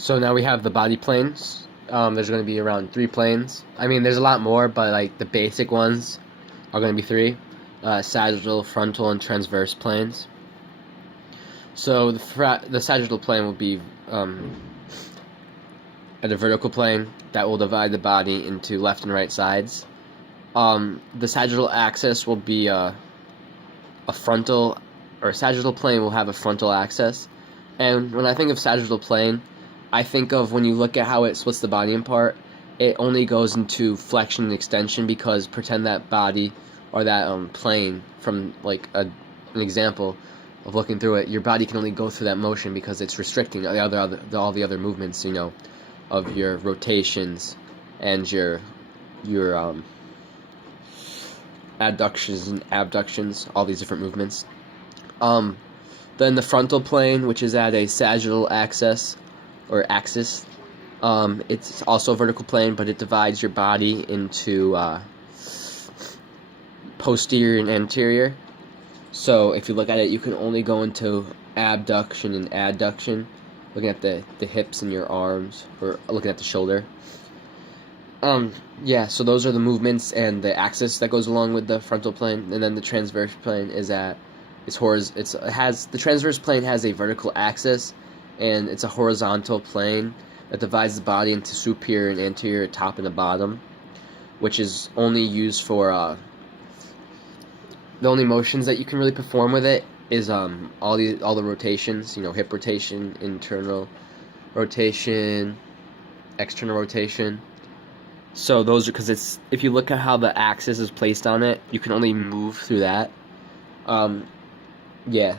So now we have the body planes. There's going to be around 3 planes. I mean, there's a lot more, but like the basic ones are going to be 3: sagittal, frontal, and transverse planes. So the sagittal plane will be at a vertical plane that will divide the body into left and right sides. The sagittal axis will be a frontal, or sagittal plane will have a frontal axis. And when I think of sagittal plane, I think of when you look at how it splits the body apart, it only goes into flexion and extension, because pretend that body or that plane, from like an example of looking through it, your body can only go through that motion because it's restricting all the other movements, of your rotations and your adductions and abductions, all these different movements. Then the frontal plane, which is at a sagittal axis, it's also a vertical plane, but it divides your body into posterior and anterior. So if you look at it, you can only go into abduction and adduction, looking at the hips and your arms, or looking at the shoulder. Yeah, so those are the movements and the axis that goes along with the frontal plane. And then the transverse plane the transverse plane has a vertical axis, and it's a horizontal plane that divides the body into superior and anterior, top and the bottom, which is only used for the only motions that you can really perform with it is all the rotations, hip rotation, internal rotation, external rotation. So those are, because if you look at how the axis is placed on it, you can only move through that. Yeah.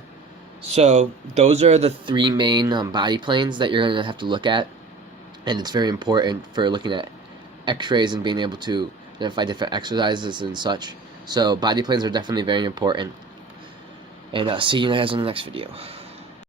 So those are the 3 main body planes that you're going to have to look at, and it's very important for looking at x-rays and being able to identify different exercises and such. So body planes are definitely very important, and see you guys in the next video.